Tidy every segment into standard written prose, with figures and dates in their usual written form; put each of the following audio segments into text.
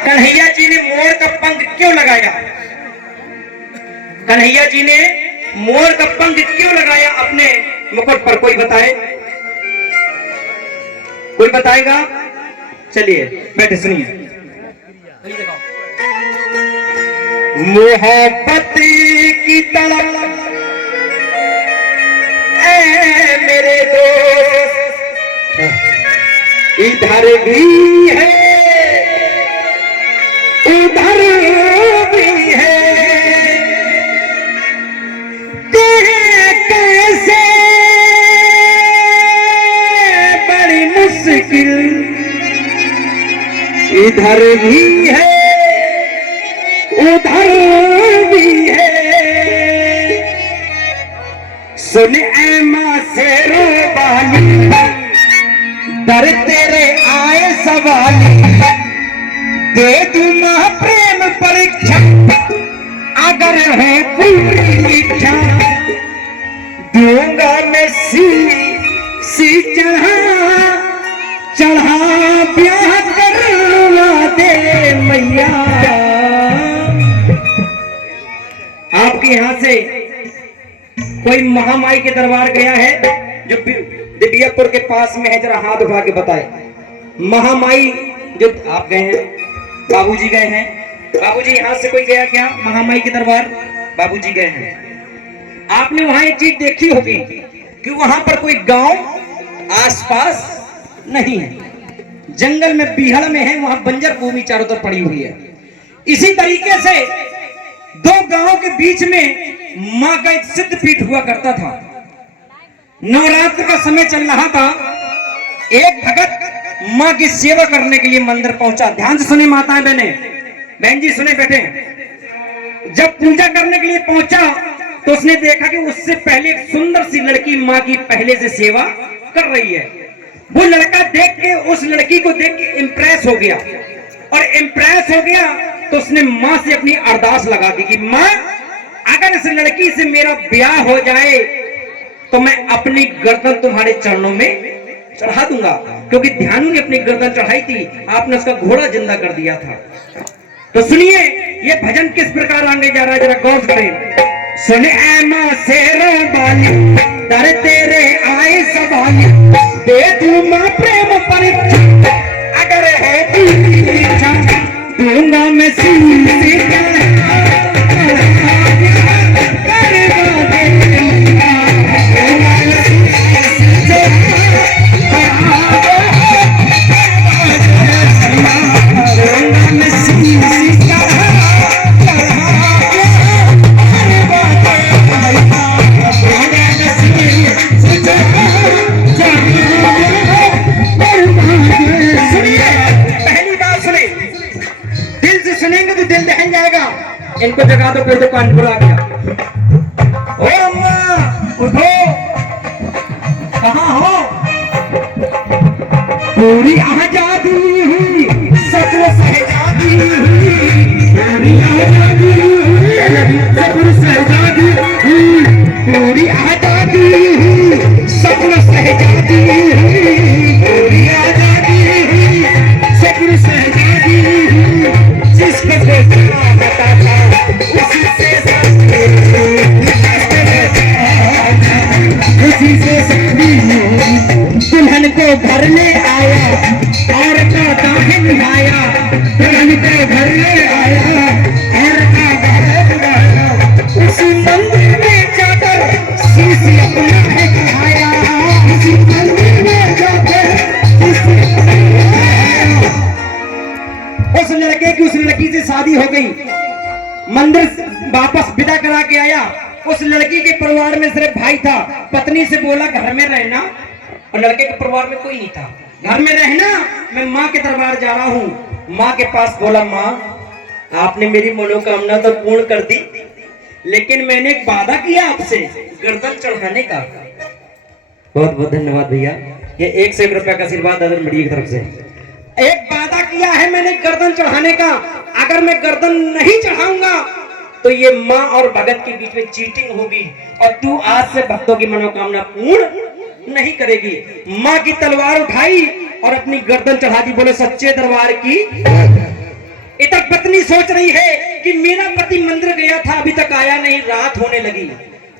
कन्हैया जी ने मोर का पंख क्यों लगाया? कन्हैया जी ने मोर का पंख क्यों लगाया अपने मुकुट पर? कोई बताए? कोई बताएगा? चलिए बैठे सुनिए। मोहब्बत की तड़प ऐ मेरे दोस्त इधर भी है उधर भी है, कैसे बड़ी मुश्किल इधर भी है उधर भी है। सुन ऐ मां से रोबानी दर तेरे आए सवाली, दे दूंगा प्रेम परीक्षा अगर है पूरी इच्छा, दूंगा मैं सी चढ़ा चढ़ा ब्याह करवा दे मैया। आपके यहां से कोई महामाई के दरबार गया है जो दिव्यापुर के पास में है? जरा हाथ उठा के बताए। महामाई जो आप गए हैं, बाबूजी गए हैं? बाबूजी यहां से कोई गया क्या महामाई के दरबार? बाबूजी गए हैं। आपने वहां एक चीज देखी होगी कि वहां पर कोई गांव आसपास नहीं है, जंगल में बीहड़ में है, वहां बंजर भूमि चारों तरफ पड़ी हुई है। इसी तरीके से दो गांवों के बीच में मां का एक सिद्ध पीठ हुआ करता था। नवरात्र का समय चल रहा था, एक भगत मां की सेवा करने के लिए मंदिर पहुंचा। ध्यान से सुनिए माताएं बहन जी सुने बैठे। जब पूजा करने के लिए पहुंचा तो उसने देखा कि उससे पहले एक सुंदर सी लड़की मां की पहले से सेवा कर रही है। वो लड़का देख के, उस लड़की को देख के इम्प्रेस हो गया, और इम्प्रेस हो गया तो उसने मां से अपनी अरदास लगा दी कि मां अगर इस लड़की से मेरा ब्याह हो जाए तो मैं अपनी गर्दन तुम्हारे चरणों में चढ़ा दूंगा। क्योंकि ध्यानु ने अपनी गर्दन चढ़ाई थी, आपने उसका घोड़ा जिंदा कर दिया था। तो सुनिए ये भजन किस प्रकार आगे जा रहा है, जरा गौर करें। सुने ऐ मां से रोबानी दर तेरे आए सवाली, दे दूं मां प्रेम परीक्षा अगर है इच्छा, दूंगा मैं इनको जगा दो, फिर तो कानपुर आ गया। ओ अम्मा उठो, कहाँ हो? पूरी आजादी हुई सब्र सहजादी हुई, पूरी आजादी हुई सब्र सहजादी हुई, पूरी आजादी हुई सब्र सहजादी हुई, पूरी आजादी हुई सब्र सहजादी हुई, जिसको बता था दुल्हन को भरने आया और का दाहिन आया, दुल्हन को भरने आया और का दाहिन आया, उसी मंदिर में जाकर शीश अपना है खाया, उसी मंदिर में जाकर उस लड़के की उस लड़की से शादी हो गई। मंदिर वापस विदा करा के आया। उस लड़की के परिवार में सिर्फ भाई था। पत्नी से बोला घर में रहना, और लड़के के परिवार में कोई नहीं था। घर में रहना, मैं माँ के दरबार जा रहा हूँ। माँ के पास बोला माँ आपने मेरी मनोकामना तो पूर्ण कर दी, लेकिन मैंने एक वादा किया आपसे गर्दन चढ़ाने का। बहुत बहुत धन्यवाद भैया, ये 1 रुपया का आशीर्वाद दादा मीडिया की तरफ से। एक वादा किया है मैंने गर्दन चढ़ाने का, अगर मैं गर्दन नहीं चढ़ाऊंगा तो ये माँ और भगत के बीच में चीटिंग होगी, और तू आज से भक्तों की मनोकामना पूर्ण नहीं करेगी। माँ की तलवार उठाई और अपनी गर्दन चढ़ा दी। बोले सच्चे दरबार की। कि मेरा पति मंदिर गया था, अभी तक आया नहीं, रात होने लगी।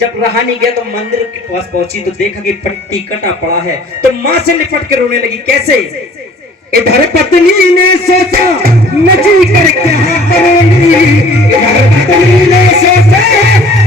जब रहा नहीं गया तो मंदिर के पास पहुंची तो देखा कि पट्टी कटा पड़ा है, तो माँ से लिपट के रोने लगी। कैसे? इधर पत्नी ने सोचा मैं जी कर क्या करूंगी, इधर पत्नी ने सोचा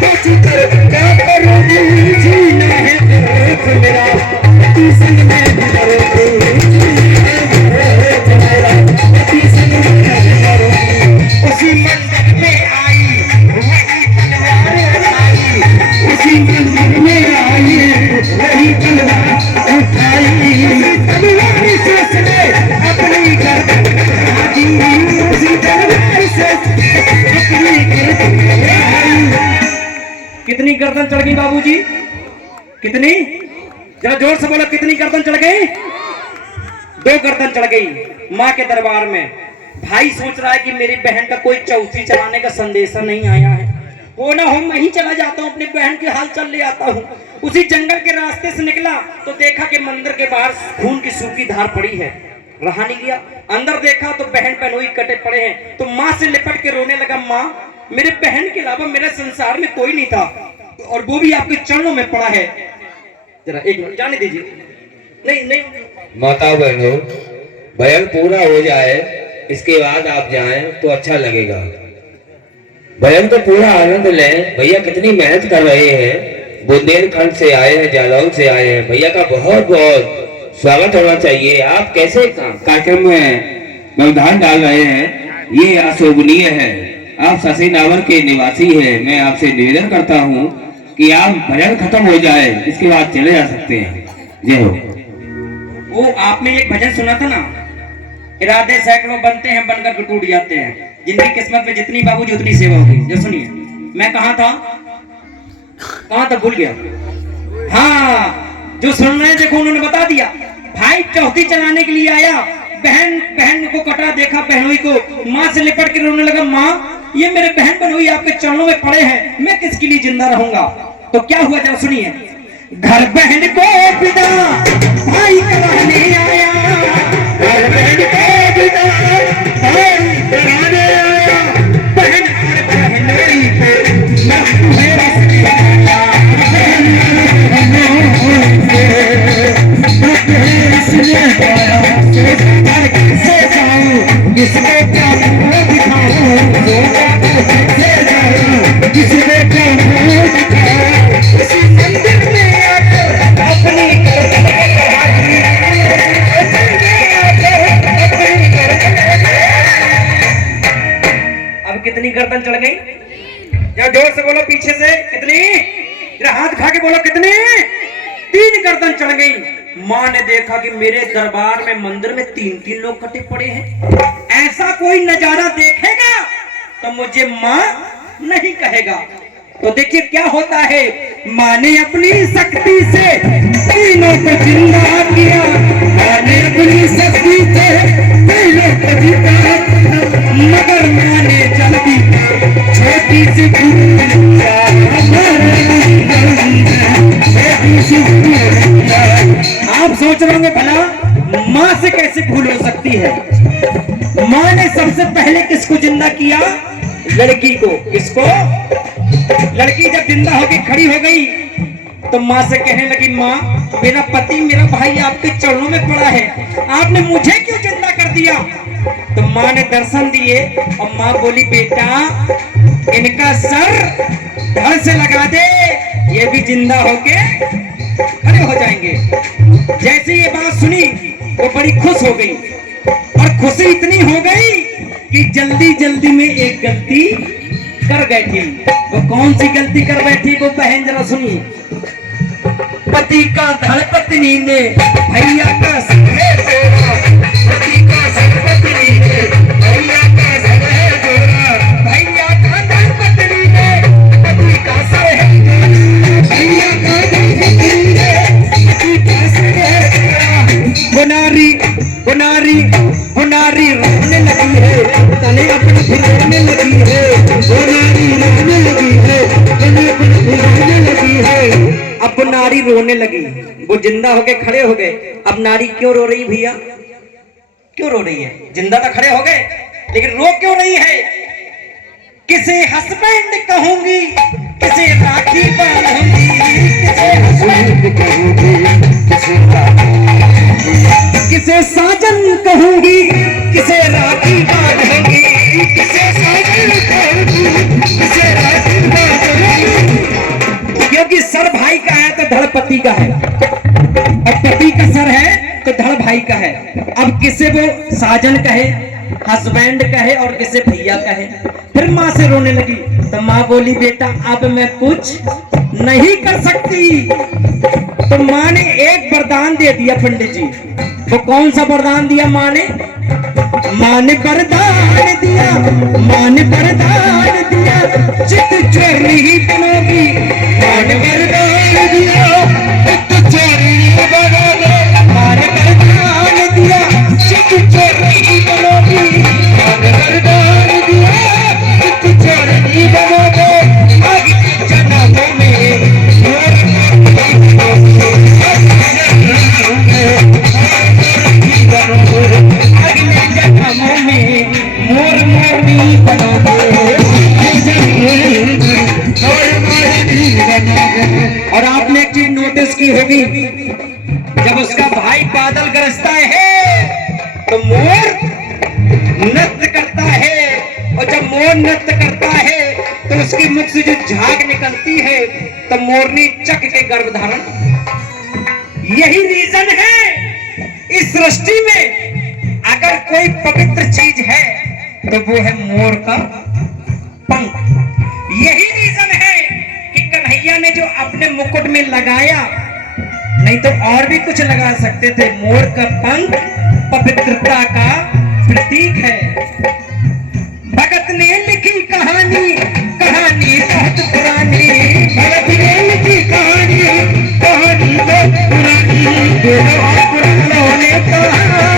मैं जी कर क्या करूंगी, जीना है दुख मेरा पति संग में करूंगी, मेरा पति संग में करूंगी। उसी मंदिर में आई वही तलवार आई, उसी मंदिर में आई वही तलवार उठाई, तलवार से उसने अपनी गर्दन उठा दी, उसी तलवार से अपनी गर्दन उठा दी। कितनी गर्दन चढ़ गई बाबूजी? कितनी? जरा जोर से बोलो, कितनी गर्दन चढ़ गई? 2 गर्दन चढ़ गई माँ के दरबार में। भाई सोच रहा है कि मेरी बहन का कोई चौथी चलाने का संदेशा नहीं आया है, वो ना हो मैं ही चला जाता हूँ, अपनी बहन की हाल चल ले आता हूँ। उसी जंगल के रास्ते से निकला तो देखा कि मंदिर के बाहर खून की सूखी धार पड़ी है, रहा नहीं गया। अंदर देखा तो बहन बहनोई कटे पड़े हैं, तो माँ से लिपट के रोने लगा, माँ मेरे बहन के अलावा मेरे संसार में कोई नहीं था और वो भी आपके चरणों में पड़ा है। जरा एक मिनट जाने दीजिए। नहीं नहीं माता बहनों, भजन पूरा हो जाए इसके बाद आप जाएं तो अच्छा लगेगा। भजन तो पूरा आनंद लें। भैया कितनी मेहनत कर रहे हैं, बुंदेलखंड से आए हैं, जालौन से आए हैं। भैया का बहुत बहुत स्वागत होना चाहिए। आप कैसे कार्यक्रम में व्यवधान डाल रहे हैं, ये अशोभनीय है। आप शशि नावर के निवासी हैं, मैं आपसे निवेदन करता हूँ कि आप भजन खत्म हो जाए इसके बाद चले जा सकते हैं। जय हो। वो आपने एक भजन सुना था ना, इरादे सैकड़ों बनते हैं बनकर टूट जाते हैं, जिनकी किस्मत में जितनी बाबूजी उतनी सेवा होगी। जो सुनिए, मैं कहा था भूल गया। हाँ, जो सुन रहे हैं देखो उन्होंने बता दिया। भाई चौथी चलाने के लिए आया, बहन को कटा देखा, बहनोई को, माँ से लिपट के रोने लगा, माँ ये मेरे बहन बहनोई आपके चरणों में पड़े हैं, मैं किसके लिए जिंदा रहूंगा। तो क्या हुआ जरा सुनिए। घर बहन को पिता भाई कराने आया, घर बहन को पिता भाई कराने आया, बहन और बहनोई पे मैं तुम्हें रस दिलाया, से जाऊं किसको क्या दिखाऊं, से जाऊं किसको क्या दिखाऊं, इसी मंदिर में आकर अपनी अब कितनी गर्दन चढ़ गई? या जोर से बोलो पीछे से, कितनी? जरा हाथ खा के बोलो, कितनी? 3 गर्दन चढ़ गई। माँ ने देखा कि मेरे दरबार में मंदिर में 3-3 लोग कटे पड़े हैं, ऐसा कोई नजारा देखेगा तो मुझे माँ नहीं कहेगा। तो देखिए क्या होता है, माँ ने अपनी शक्ति से तीनों को जिंदा किया, माँ ने अपनी शक्ति से तीनों को जिंदा, मगर माँ ने जल्दी छोटी सी आप सोच रहे होंगे भला माँ से कैसे भूल हो सकती है। माँ ने सबसे पहले किसको जिंदा किया? लड़की को। किसको? लड़की जब जिंदा होकर खड़ी हो गई तो माँ से कहने लगी, माँ मेरा पति मेरा भाई आपके चरणों में पड़ा है, आपने मुझे क्यों जिंदा कर दिया? तो माँ ने दर्शन दिए और माँ बोली, बेटा इनका सर धड़ से लगा दे, ये भी जिंदा होके खड़े हो जाएंगे। जैसे ये बात सुनी वो बड़ी खुश हो गई, और खुशी इतनी हो गई कि जल्दी जल्दी में एक गलती कर बैठी। वो कौन सी गलती कर बैठी वो बहन जरा सुनिए। पति का धड़ पत्नी ने भैया का सर है जोड़ा, पति का सर पत्नी ने भैया का सर है जोड़ा, भैया का धड़ पत्नी ने पति का सर है जोड़ा, भैया का धड़ पत्नी ने पति का सर है जोड़ा। बुनारी बुनारी बुनारी रोने लगी है, तने अपनी भी रोने लगी है, बुनारी रोने लगी है, तने अपनी भी रोने लगी है। अब नारी रोने लगी, वो जिंदा होके खड़े हो गए। अब नारी क्यों रो रही भैया? क्यों रो रही है? जिंदा तो खड़े हो गए लेकिन रो क्यों रही है? किसे हस्बैंड कहूंगी, किसे राखी बांधूंगी, किसे हस्बैंड कहूंगी, किसे साजन कहूंगी, किसे राखी बांधूंगी, किसे साजन कहूंगी, किसे राखी बांधूंगी। क्योंकि सर भाई का है तो धड़ पति का है, और पति का सर है तो धड़ भाई का है। अब किसे वो साजन कहे, हस्बैंड कहे और किसे भैया कहे। फिर माँ से रोने लगी तो माँ बोली बेटा अब मैं कुछ नहीं कर सकती। तो माँ ने एक वरदान दे दिया पंडित जी। वो कौन सा वरदान दिया माँ ने? माँ ने वरदान दिया, माँ ने वरदान दिया, चित चोर नहीं बनोगी। माँ ने वरदान दिया, चित चोर नहीं बनोगी। माँ ने वरदान दिया, चित चोर नहीं बनोगी। माँ ने वरदान दिया, चित चोर नहीं बनोगे। अगले जन्मों में मोर मोरनी बनोगे। अगले जन्मों में मोर मोरनी बनोगे। और आपने एक चीज नोटिस की होगी, जब उसका भाई बादल गरजता है तो मोर नृत्य करता है, और जब मोर नृत्य करता है तो उसके मुख से जो झाग निकलती है तो मोरनी चक के गर्भ धारण। यही रीजन है इस सृष्टि में अगर कोई पवित्र चीज है तो वो है मोर का पंख। यही रीजन है कि कन्हैया ने जो अपने मुकुट में लगाया, नहीं तो और भी कुछ लगा सकते थे। मोर का पंख पवित्रता का प्रतीक है। भगत ने लिखी कहानी, कहानी बहुत पुरानी। भगत ने लिखी कहानी, कहानी बहुत पुरानी। पुरानों ने कहा